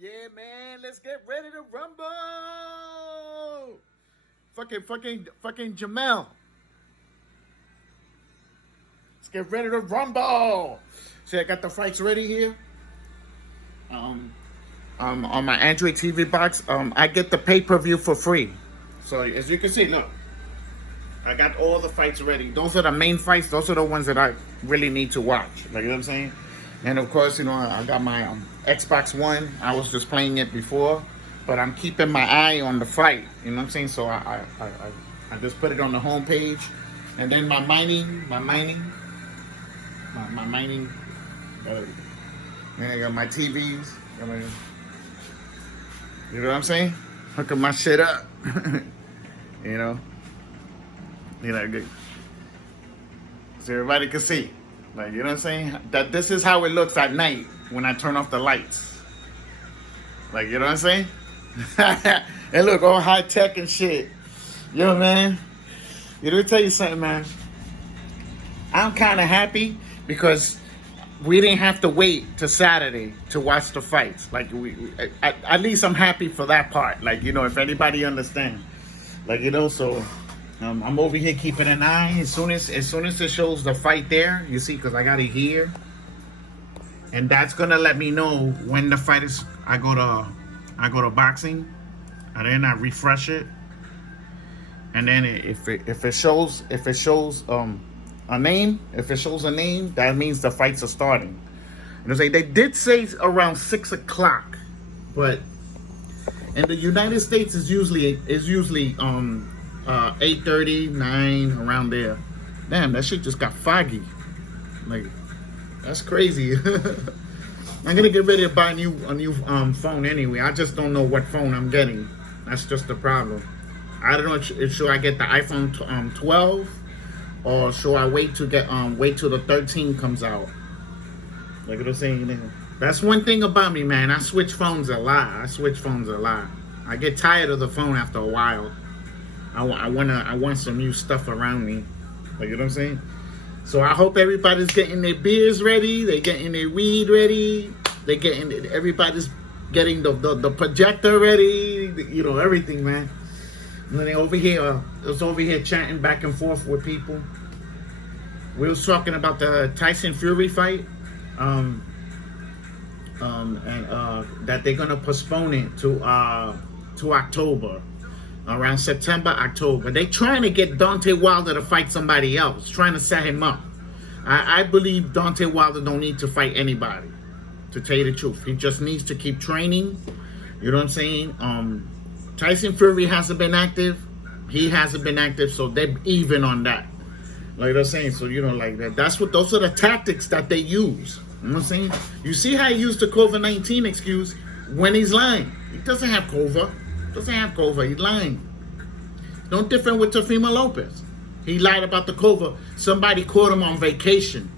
Yeah, man, let's get ready to rumble. Fucking Jamel. Let's get ready to rumble. See, I got the fights ready here. On my Android TV box, I get the pay-per-view for free. So as you can see, look, I got all the fights ready. Those are the main fights. Those are the ones that I really need to watch. Like, you know what I'm saying? And of course, you know, I got my Xbox One. I was just playing it before, but I'm keeping my eye on the fight. You know what I'm saying? So I just put it on the home page, and then my mining. And I got my TVs. You know what I'm saying? Hooking my shit up. You know, good. So everybody can see. Like, you know what I'm saying? That this is how it looks at night when I turn off the lights. Like, you know what I'm saying? And look, all high tech and shit. Yo, man. You know, let me tell you something, man. I'm kind of happy because we didn't have to wait till Saturday to watch the fights. Like, at least I'm happy for that part. Like, you know, if anybody understands. Like, you know, so I'm over here keeping an eye. As soon as it shows the fight there, you see, because I got it here, and that's gonna let me know when the fight is. I go to boxing, and then I refresh it, and then if it shows a name, that means the fights are starting. You know, they did say around 6 o'clock, but in the United States is usually 8:30, 9, around there. Damn, that shit just got foggy. Like, that's crazy. I'm gonna get ready to buy a new phone anyway. I just don't know what phone I'm getting. That's just the problem. I don't know if should I get the iPhone 12 or should I wait till the 13 comes out. Like what I'm saying. That's one thing about me, man. I switch phones a lot. I get tired of the phone after a while. I want some new stuff around me. Like, you know what I'm saying? So I hope everybody's getting their beers ready. They're getting their weed ready. Everybody's getting the projector ready. You know, everything, man. And then I was over here chatting back and forth with people. We was talking about the Tyson Fury fight. And that they're gonna postpone it to October, around September, October. They trying to get Deontay Wilder to fight somebody else, trying to set him up. I believe Deontay Wilder don't need to fight anybody, to tell you the truth. He just needs to keep training. You know what I'm saying? Tyson Fury hasn't been active. He hasn't been active, so they're even on that. Like they're saying, so you know, like that. Those are the tactics that they use. You know what I'm saying? You see how he used the COVID-19 excuse when he's lying. He doesn't have COVID. He's lying. No different with Teofimo Lopez. He lied about the COVID. Somebody caught him on vacation.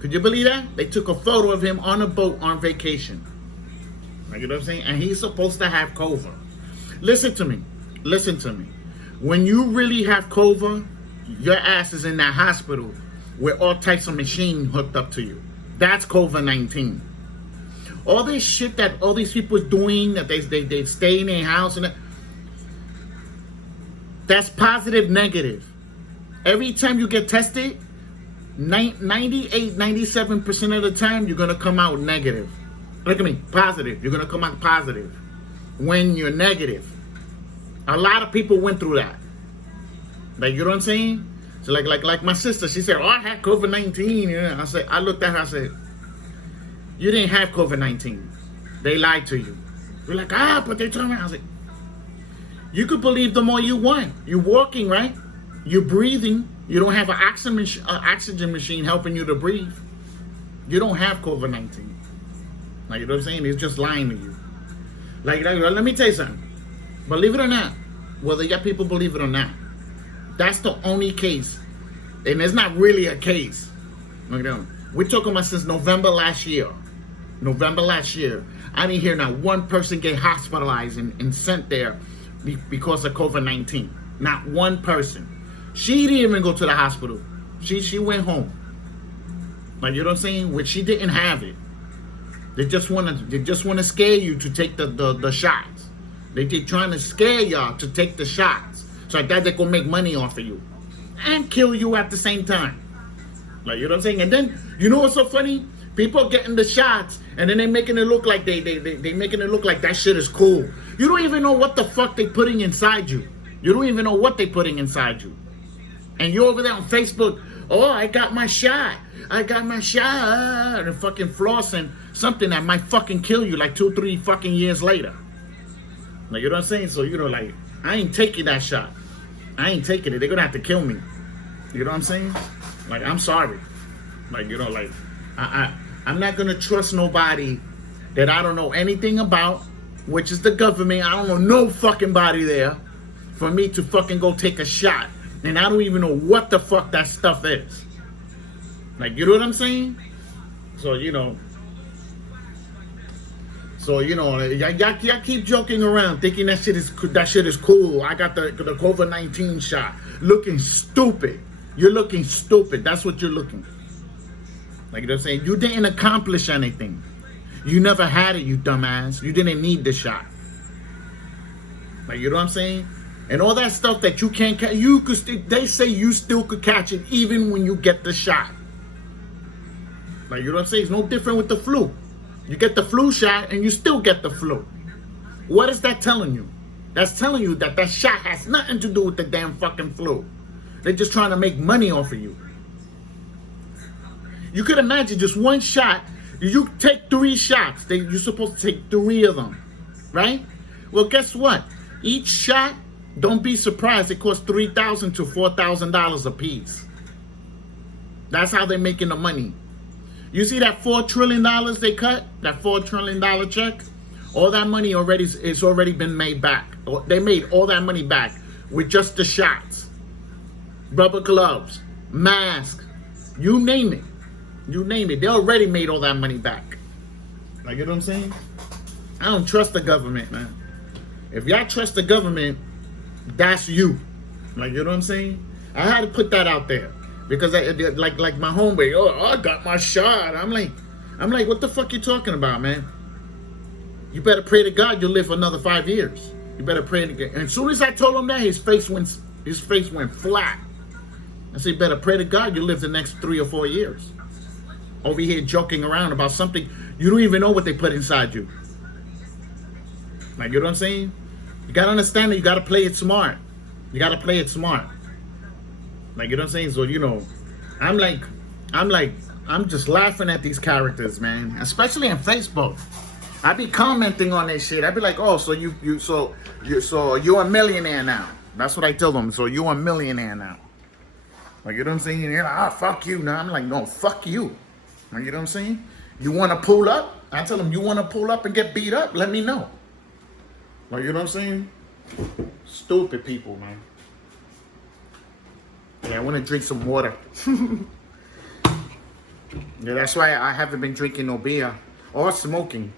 Could you believe that? They took a photo of him on a boat on vacation. Like, you know what I'm saying? And he's supposed to have COVID. Listen to me. When you really have COVID, your ass is in that hospital with all types of machine hooked up to you. That's COVID-19. All this shit that all these people are doing, that they stay in their house, and that's positive, negative. Every time you get tested, 98, 97% of the time, you're going to come out negative. Look at me, positive. You're going to come out positive when you're negative. A lot of people went through that. Like, you know what I'm saying? So like my sister, she said, "Oh, I had COVID-19." Yeah. I looked at her, I said, "You didn't have COVID-19. They lied to you." You're like, but they told me. I was like, you could believe them all you want. You're walking, right? You're breathing. You don't have an oxygen machine helping you to breathe. You don't have COVID-19. Like, you know what I'm saying? It's just lying to you. Like, let me tell you something. Believe it or not, whether your people believe it or not, that's the only case, and it's not really a case. We're talking about since November last year. I didn't hear not one person get hospitalized and sent there because of COVID-19. Not one person. She didn't even go to the hospital. She went home. Like, you know what I'm saying? Which she didn't have it. They just wanna scare you to take the shots. They trying to scare y'all to take the shots. So that they can make money off of you. And kill you at the same time. Like, you know what I'm saying? And then, you know what's so funny? People getting the shots, and then they making it look like they making it look like that shit is cool. You don't even know what the fuck they putting inside you. You don't even know what they putting inside you. And you're over there on Facebook, oh, I got my shot. I got my shot. And fucking flossing something that might fucking kill you like 2-3 fucking years later. Like, you know what I'm saying? So, you know, like, I ain't taking that shot. I ain't taking it. They're gonna have to kill me. You know what I'm saying? Like, I'm sorry. Like, you know, like, I'm not gonna trust nobody that I don't know anything about, which is the government. I don't know no fucking body there for me to fucking go take a shot. And I don't even know what the fuck that stuff is. Like, you know what I'm saying? So, you know. So, you know, y'all keep joking around thinking that shit is cool. I got the COVID-19 shot. Looking stupid. You're looking stupid. That's what you're looking. Like, you know what I'm saying? You didn't accomplish anything. You never had it, you dumbass. You didn't need the shot. Like, you know what I'm saying? And all that stuff that you can't catch, they say you still could catch it even when you get the shot. Like, you know what I'm saying? It's no different with the flu. You get the flu shot and you still get the flu. What is that telling you? That's telling you that shot has nothing to do with the damn fucking flu. They're just trying to make money off of you. You could imagine just one shot. You take 3 shots. You're supposed to take 3 of them, right? Well, guess what? Each shot, don't be surprised, it costs $3,000 to $4,000 a piece. That's how they're making the money. You see that $4 trillion they cut? That $4 trillion check? All that money it's already been made back. They made all that money back with just the shots. Rubber gloves, masks, you name it. You name it. They already made all that money back. Like, you know what I'm saying? I don't trust the government, man. If y'all trust the government, that's you. Like, you know what I'm saying? I had to put that out there. Because like my homeboy, oh, I got my shot. I'm like, what the fuck you talking about, man? You better pray to God you'll live for another 5 years. You better pray to God. And as soon as I told him that, his face went flat. I said, you better pray to God you'll live the next 3 or 4 years. Over here joking around about something you don't even know what they put inside you. Like, you know what I'm saying? You gotta understand that you gotta play it smart. You gotta play it smart. Like, you know what I'm saying? So, you know, I'm just laughing at these characters, man. Especially on Facebook. I be commenting on that shit. I be like, oh, so you're a millionaire now. That's what I tell them. So you're a millionaire now. Like, you know what I'm saying? You're like, fuck you. Now I'm like, no, fuck you. Like, you know what I'm saying? You want to pull up? I tell them, you want to pull up and get beat up? Let me know. Like, you know what I'm saying? Stupid people, man. Yeah, I want to drink some water. Yeah, that's why I haven't been drinking no beer or smoking.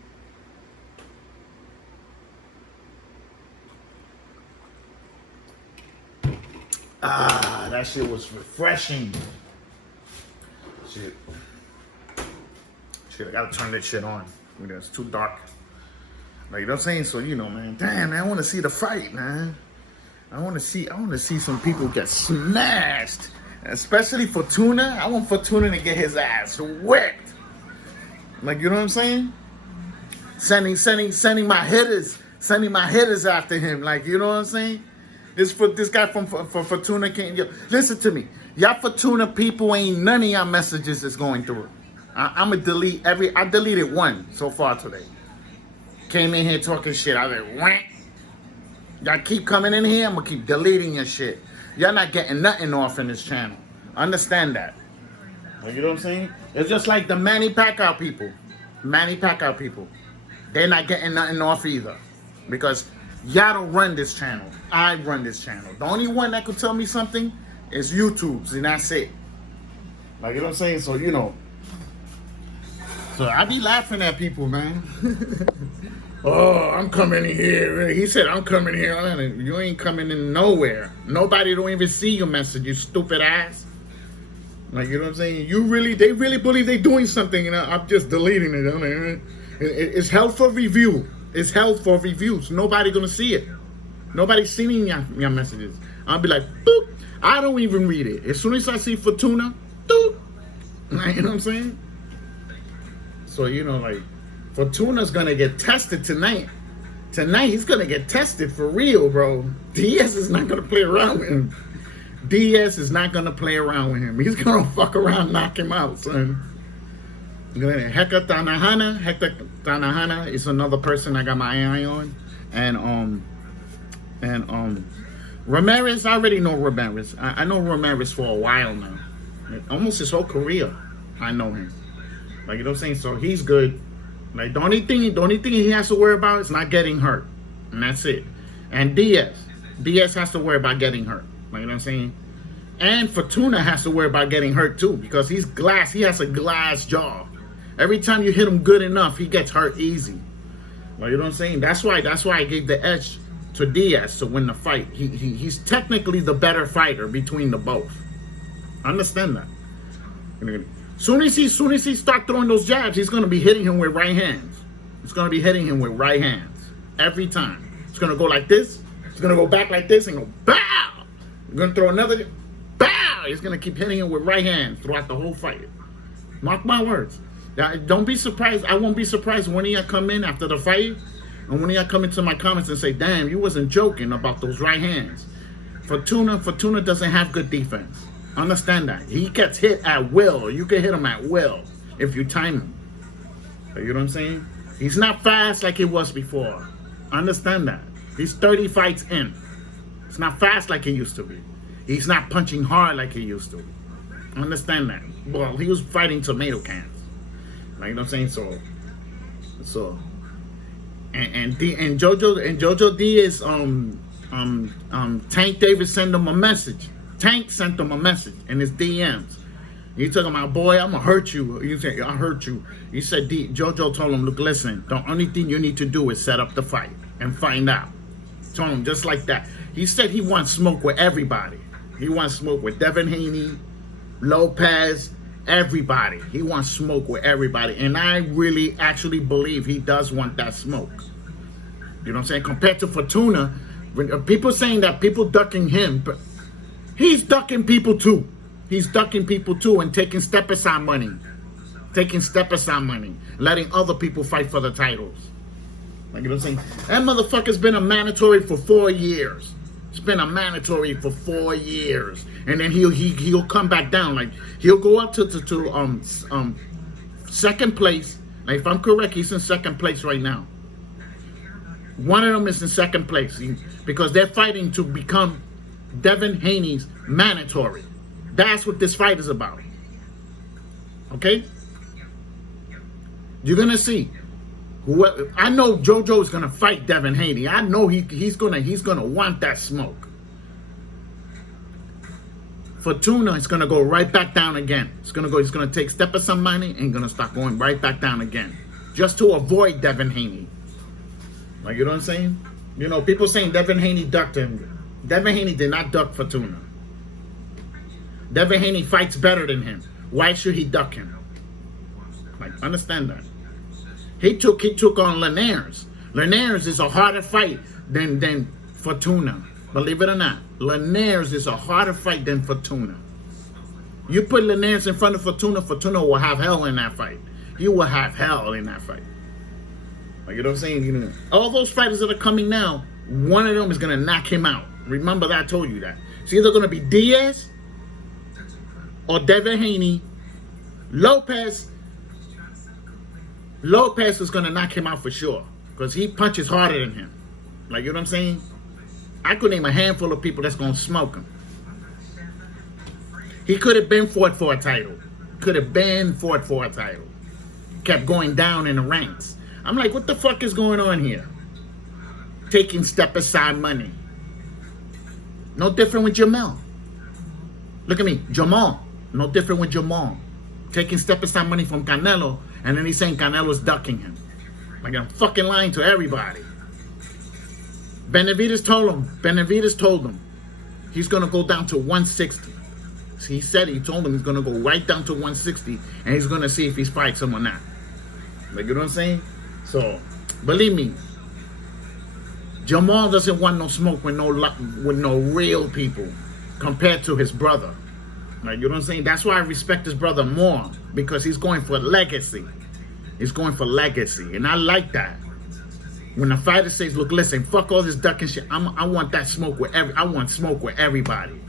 Ah, that shit was refreshing. Shit, I gotta turn that shit on. It's too dark. Like, you know what I'm saying? So, you know, man, damn, man, I want to see the fight, man. I want to see some people get smashed, especially Fortuna. I want Fortuna to get his ass whipped. Like, you know what I'm saying? Sending my hitters after him. Like, you know what I'm saying? This guy from Fortuna can't. Listen to me, y'all Fortuna people ain't none of y'all messages is going through. I'ma delete I deleted one so far today. Came in here talking shit. I was like, whack. Y'all keep coming in here, I'm gonna keep deleting your shit. Y'all not getting nothing off in this channel. Understand that. Well, you know what I'm saying? It's just like the Manny Pacquiao people. They're not getting nothing off either. Because y'all don't run this channel. I run this channel. The only one that could tell me something is YouTube's, and that's it. Like, you know what I'm saying? So, you know. So I be laughing at people, man. Oh, I'm coming in here. He said, I'm coming here. You ain't coming in nowhere. Nobody don't even see your message, you stupid ass. Like, you know what I'm saying? They really believe they doing something, and I'm just deleting it. I'm like, It's held for review. It's held for reviews. Nobody gonna see it. Nobody's seen your messages. I'll be like, boop. I don't even read it. As soon as I see Fortuna, boop. You know what I'm saying? So, you know, like, Fortuna's gonna get tested tonight. Tonight, he's gonna get tested for real, bro. Diaz is not gonna play around with him. Diaz is not gonna play around with him. He's gonna fuck around, knock him out, son. Hector Tanahana is another person I got my eye on. And Ramirez, I already know Ramirez. I know Ramirez for a while now. Almost his whole career, I know him. Like, you know what I'm saying? So he's good. Like, the only thing he has to worry about is not getting hurt. And that's it. And Diaz has to worry about getting hurt. Like, you know what I'm saying? And Fortuna has to worry about getting hurt too, because he's glass. He has a glass jaw. Every time you hit him good enough, he gets hurt easy. Like, you know what I'm saying? That's why I gave the edge to Diaz to win the fight. He's technically the better fighter between the both. Understand that. Soon as he start throwing those jabs, he's gonna be hitting him with right hands. He's gonna be hitting him with right hands every time. It's gonna go like this. It's gonna go back like this and go bow. You're gonna throw another bow. He's gonna keep hitting him with right hands throughout the whole fight. Mark my words. Don't be surprised. I won't be surprised when y'all come in after the fight, and when y'all come into my comments and say, "Damn, you wasn't joking about those right hands." Fortuna doesn't have good defense. Understand that. He gets hit at will. You can hit him at will if you time him. You know what I'm saying? He's not fast like he was before. Understand that. He's 30 fights in. It's not fast like he used to be. He's not punching hard like he used to. Understand that. Well, he was fighting tomato cans. Like, you know what I'm saying? So and Jojo Diaz Tank Davis sent him a message. Tank sent him a message in his DMs. You talking about, boy, I'm gonna hurt you. You say, I hurt you. He said, Jojo told him, look, listen, the only thing you need to do is set up the fight and find out. Told him just like that. He said he wants smoke with everybody. He wants smoke with Devin Haney, Lopez, everybody. He wants smoke with everybody. And I really actually believe he does want that smoke. You know what I'm saying? Compared to Fortuna, when people saying that people ducking him, but he's ducking people too. He's ducking people too and taking step-aside money. Taking step-aside money. Letting other people fight for the titles. Like, you know what I'm saying? That motherfucker's been a mandatory for 4 years. It's been a mandatory for 4 years. And then he'll come back down. Like, he'll go up to second place. Like, if I'm correct, he's in second place right now. One of them is in second place. Because they're fighting to become Devin Haney's mandatory. That's what this fight is about. Okay? You're gonna see. I know Jojo is gonna fight Devin Haney. I know he's gonna want that smoke. Fortuna is gonna go right back down again. He's gonna take step of some money and gonna start going right back down again. Just to avoid Devin Haney. Like, you know what I'm saying? You know, people saying Devin Haney ducked him. Devin Haney did not duck Fortuna. Devin Haney fights better than him. Why should he duck him? Like, understand that. He took on Linares. Linares is a harder fight than Fortuna. Believe it or not. Linares is a harder fight than Fortuna. You put Linares in front of Fortuna, Fortuna will have hell in that fight. You will have hell in that fight. Like, you know what I'm saying? You know, all those fighters that are coming now, one of them is going to knock him out. Remember that I told you that. It's either going to be Diaz or Devin Haney. Lopez is going to knock him out for sure. Because he punches harder than him. Like, you know what I'm saying? I could name a handful of people that's going to smoke him. He could have been fought for a title. Kept going down in the ranks. I'm like, what the fuck is going on here? Taking step-aside money. No different with Jamel. Look at me, Jamal. No different with Jamal. Taking step-aside money from Canelo, and then he's saying Canelo's ducking him. Like, I'm fucking lying to everybody. Benavidez told him he's going to go down to 160. He told him he's going to go right down to 160, and he's going to see if he fights him or not. Like, you know what I'm saying? So, believe me, Jamal doesn't want no smoke with no real people compared to his brother. Like, you know what I'm saying? That's why I respect his brother more, because he's going for legacy. He's going for legacy, and I like that. When the fighter says, "Look, listen, fuck all this ducking shit. I want that smoke with I want smoke with everybody." You know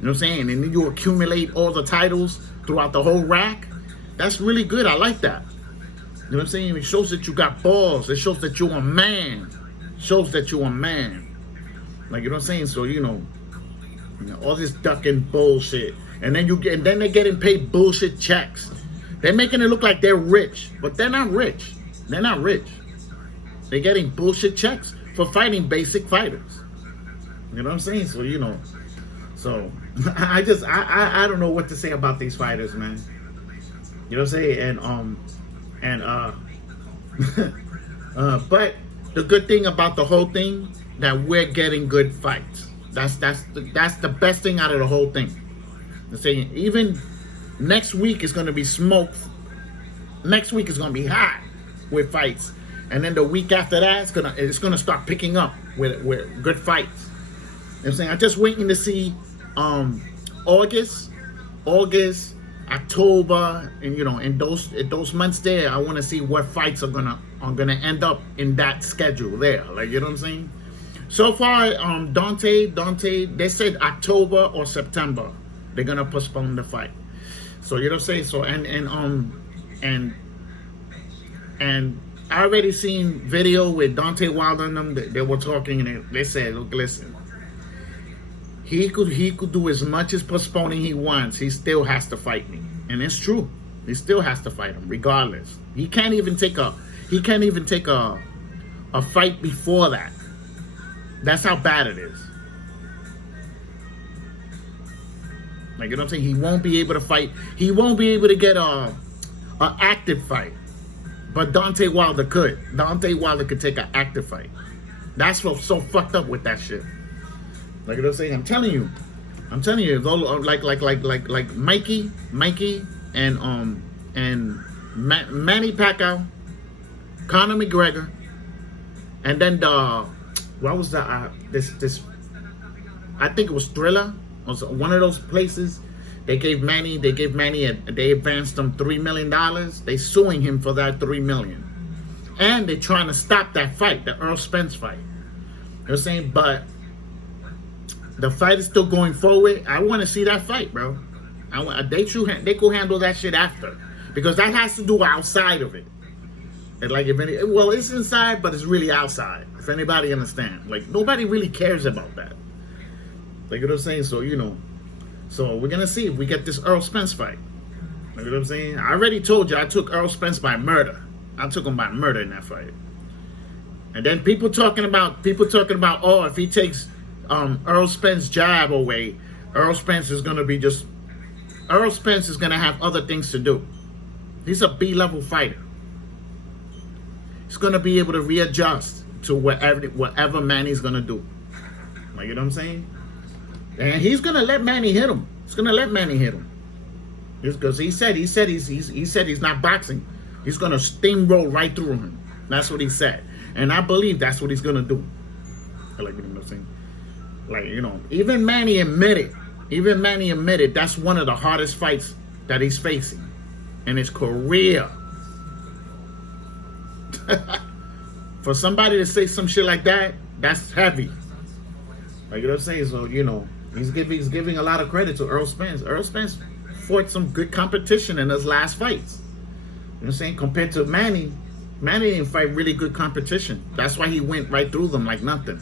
what I'm saying? And then you accumulate all the titles throughout the whole rack. That's really good. I like that. You know what I'm saying? It shows that you got balls. It shows that you're a man. Shows that you're a man. Like, you know what I'm saying? So, you know all this ducking bullshit. And then they're getting paid bullshit checks. They're making it look like they're rich, but they're not rich. They're not rich. They're getting bullshit checks for fighting basic fighters. You know what I'm saying? So, so I don't know what to say about these fighters, man. You know what I'm saying? But the good thing about the whole thing, that we're getting good fights. That's the best thing out of the whole thing. I'm saying, even next week is going to be smoke. Next week is going to be hot with fights, and then the week after that, it's gonna start picking up with good fights. You know what I'm saying? I'm just waiting to see August, October, and in those months there, I want to see what fights are gonna end up in that schedule there. Like, you know what I'm saying? So far, Dante, they said October or September they're gonna postpone the fight. So, you know what I'm saying? So and I already seen video with Dante Wilder and them. They were talking, and they said, "Look, listen. He could do as much as postponing he wants. He still has to fight me, and it's true. He still has to fight him, regardless. He can't even take a fight before that. That's how bad it is. Like, you know what I'm saying? He won't be able to fight. He won't be able to get a active fight. But Dante Wilder could. Dante Wilder could take an active fight. That's what's so fucked up with that shit. Like, you know what I'm saying? I'm telling you, like Mikey and Manny Pacquiao, Conor McGregor, and then what was that? This I think it was Thriller. It was one of those places. They advanced him $3 million. They suing him for that $3 million. And they're trying to stop that fight, the Errol Spence fight. You know what I'm saying? But the fight is still going forward. I want to see that fight, bro. They could handle that shit after. Because that has to do outside of it. And like, it's inside, but it's really outside. If anybody understands. Like, nobody really cares about that. Like, you know what I'm saying? So, so we're going to see if we get this Errol Spence fight. You know what I'm saying? I already told you I took Errol Spence by murder. I took him by murder in that fight. And then people talking about, oh, if he takes Errol Spence's jab away, Errol Spence is going to have other things to do. He's a B-level fighter. He's going to be able to readjust to whatever Manny's going to do. Like, you know what I'm saying? And he's gonna let Manny hit him. He's gonna let Manny hit him. Because he said he's not boxing. He's gonna steamroll right through him. That's what he said. And I believe that's what he's gonna do. Like, you know what I'm saying? Like, even Manny admitted that's one of the hardest fights that he's facing in his career. For somebody to say some shit like that, that's heavy. Like, you know what I'm saying? So, he's giving a lot of credit to Errol Spence. Errol Spence fought some good competition in his last fights. You know what I'm saying? Compared to Manny didn't fight really good competition. That's why he went right through them like nothing.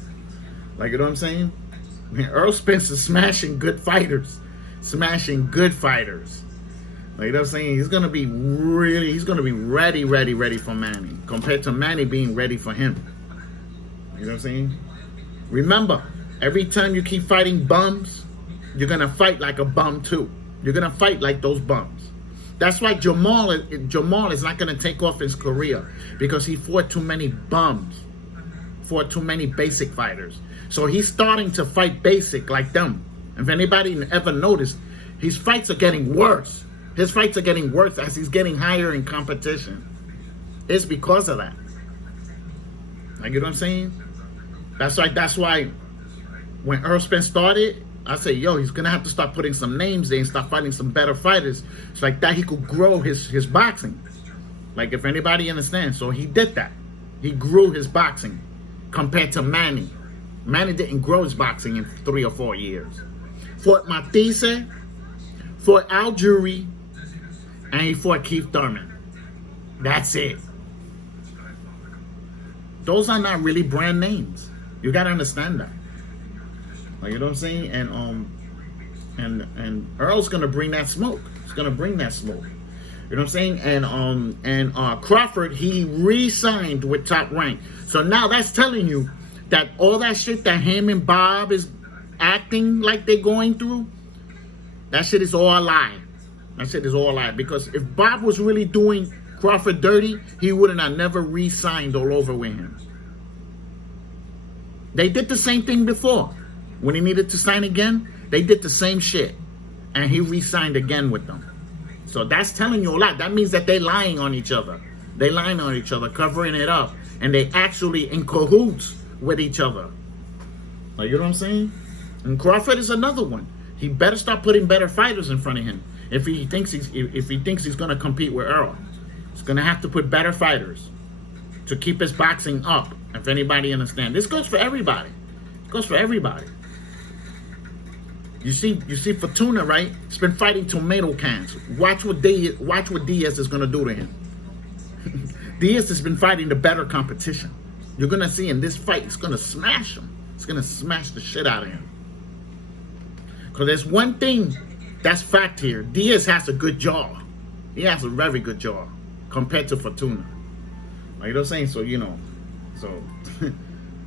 Like, you know what I'm saying? Errol Spence is smashing good fighters. Like, you know what I'm saying? He's gonna be ready for Manny, compared to Manny being ready for him. You know what I'm saying? Remember, every time you keep fighting bums, you're gonna fight like a bum too. You're gonna fight like those bums. That's why Jamal is not gonna take off his career, because he fought too many bums, fought too many basic fighters. So he's starting to fight basic like them. If anybody ever noticed, his fights are getting worse. His fights are getting worse as he's getting higher in competition. It's because of that. Like, you know what I'm saying? That's why when Errol Spence started, I said, yo, he's gonna have to start putting some names there and start fighting some better fighters. It's like that he could grow his boxing. Like, if anybody understands. So he did that. He grew his boxing compared to Manny. Manny didn't grow his boxing in 3 or 4 years. Fought Matisse, fought Youre, and he fought Keith Thurman. That's it. Those are not really brand names. You gotta understand that. Like, you know what I'm saying? And Earl's gonna bring that smoke. He's gonna bring that smoke. You know what I'm saying? And Crawford, he re-signed with Top Rank. So now that's telling you that all that shit that him and Bob is acting like they're going through, that shit is all a lie. That shit is all a lie. Because if Bob was really doing Crawford dirty, he wouldn't have never re-signed all over with him. They did the same thing before. When he needed to sign again, they did the same shit. And he re-signed again with them. So that's telling you a lot. That means that they're lying on each other. They lying on each other, covering it up. And they actually in cahoots with each other. Like, you know what I'm saying? And Crawford is another one. He better start putting better fighters in front of him. If he thinks he's gonna compete with Errol. He's gonna have to put better fighters to keep his boxing up. If anybody understands. This goes for everybody. It goes for everybody. You see Fortuna, right? He's been fighting tomato cans. Watch what Diaz is gonna do to him. Diaz has been fighting the better competition. You're gonna see in this fight, it's gonna smash him. It's gonna smash the shit out of him. Because there's one thing that's fact here. Diaz has a good jaw. He has a very good jaw compared to Fortuna. Like, you know what I'm saying? So, you know,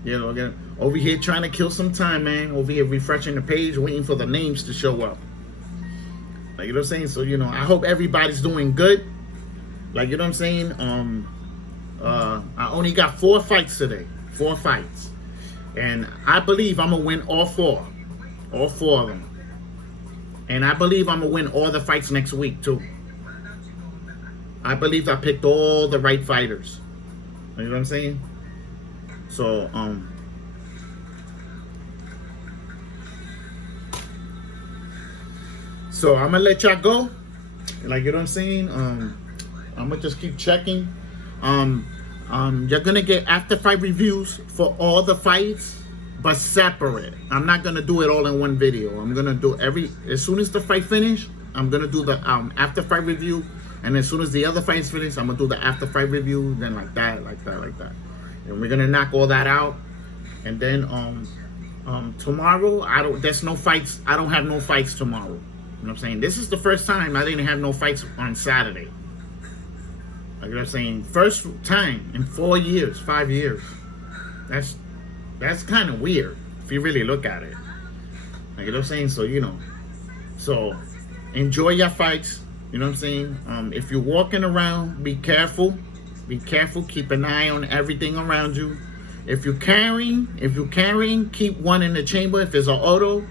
you know, again, over here trying to kill some time, man. Over here refreshing the page, waiting for the names to show up. Like, you know what I'm saying? So, you know, I hope everybody's doing good. Like, you know what I'm saying? I only got 4 fights today. 4 fights. And I believe I'm going to win all 4. All 4 of them. And I believe I'm going to win all the fights next week, too. I believe I picked all the right fighters. You know what I'm saying? So, I'm going to let y'all go. Like, you know what I'm saying? I'm going to just keep checking. You're going to get after fight reviews for all the fights, but separate. I'm not going to do it all in one video. I'm going to do as soon as the fight finish, I'm going to do the after fight review. And as soon as the other fights finish, I'm going to do the after fight review. Then like that. And we're going to knock all that out. And then tomorrow, there's no fights. I don't have no fights tomorrow. You know what I'm saying? This is the first time I didn't have no fights on Saturday. Like, you know what I'm saying? First time in 4 years, 5 years. That's kind of weird if you really look at it. Like, you know what I'm saying? So, you know. So, enjoy your fights. You know what I'm saying? If you're walking around, be careful. Be careful. Keep an eye on everything around you. If you're carrying, keep one in the chamber. If it's an auto, you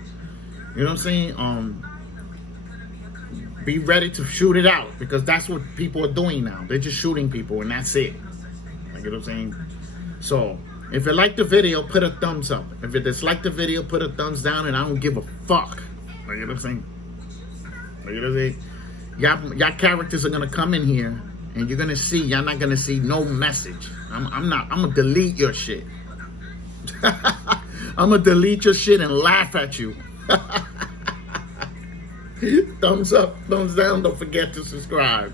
know what I'm saying? Be ready to shoot it out, because that's what people are doing now. They're just shooting people, and that's it. Like, you know what I'm saying? So, if you like the video, put a thumbs up. If you dislike the video, put a thumbs down, and I don't give a fuck. Like, you know what I'm saying? Like, you know what I'm saying? Y'all characters are gonna come in here, and you're gonna see. Y'all not gonna see no message. I'm gonna delete your shit. I'm gonna delete your shit and laugh at you. Thumbs up, thumbs down. Don't forget to subscribe.